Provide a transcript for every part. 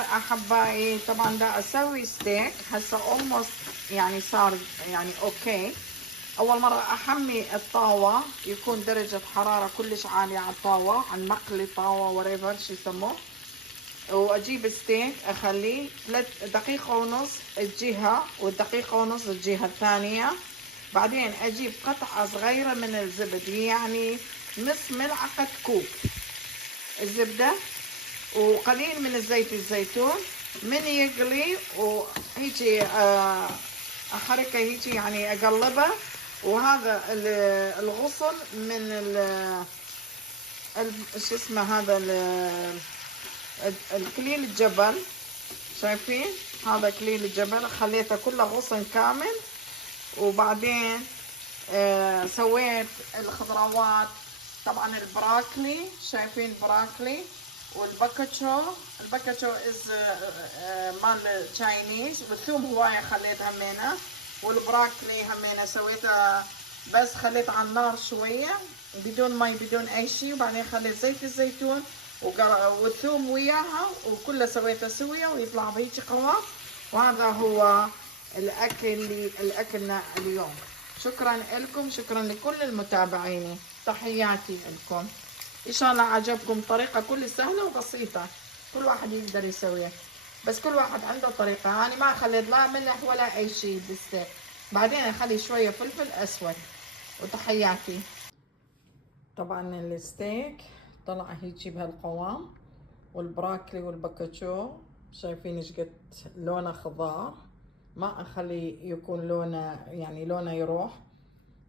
مرقة حباية. طبعا دا اسوي ستيك هسا اولموست يعني صار يعني اوكي. اول مرة احمي الطاوة، يكون درجة حرارة كلش عالية على الطاوة، عن مقلي طاوة وريفر شو يسموه، واجيب ستيك اخليه 3 دقيقة ونص الجهة والدقيقة ونص الجهة الثانية. بعدين اجيب قطعة صغيرة من الزبد، يعني نص ملعقة كوب الزبدة، وقليل من الزيت الزيتون. من يقلي وهيجي احركه هيجي يعني اقلبه. وهذا الغصن من شو اسمه هذا الكليل الجبل، شايفين هذا كليل الجبل خليته كله غصن كامل. وبعدين سويت الخضروات، طبعا البراكلي، شايفين البراكلي والباكاتشو. الباكاتشو از مال تشاينيز، والثوم هواية خليت همينة، والبراكلي همينة سويتها بس خليت على النار شوية بدون مي بدون اي شيء. وبعدين خليت زيت الزيتون والثوم وياها، وكله سويته سوية ويطلع بهيجي قوام. وهذا هو الاكلنا اليوم. شكرا لكم، شكرا لكل المتابعين، تحياتي لكم. ان شاء الله عجبكم. طريقة كل سهلة وبسيطة، كل واحد يقدر يسويها، بس كل واحد عنده طريقة. أنا ما خليت لا ملح ولا أي شيء بالستيك. بعدين أخلي شوية فلفل أسود. وتحياتي. طبعا الستيك طلع هيجي بهالقوام، والبراكلي والباكاتشو شايفين ايش قد لونه خضار. ما أخلي يكون لونه يعني لونه يروح،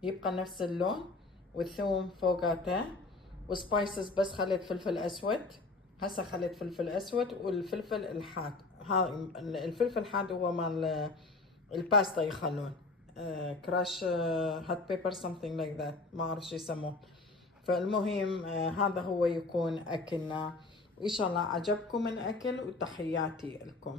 يبقى نفس اللون. والثوم فوقاته، وسبايسز بس خليت فلفل اسود. هسه خليت فلفل اسود والفلفل الحاد. ها الفلفل الحاد هو مال الباستا يخلون كراش هات بيبر something like that، ما اعرف شو يسموه. فالمهم هذا هو يكون اكلنا، وان شاء الله عجبكم الاكل، وتحياتي لكم.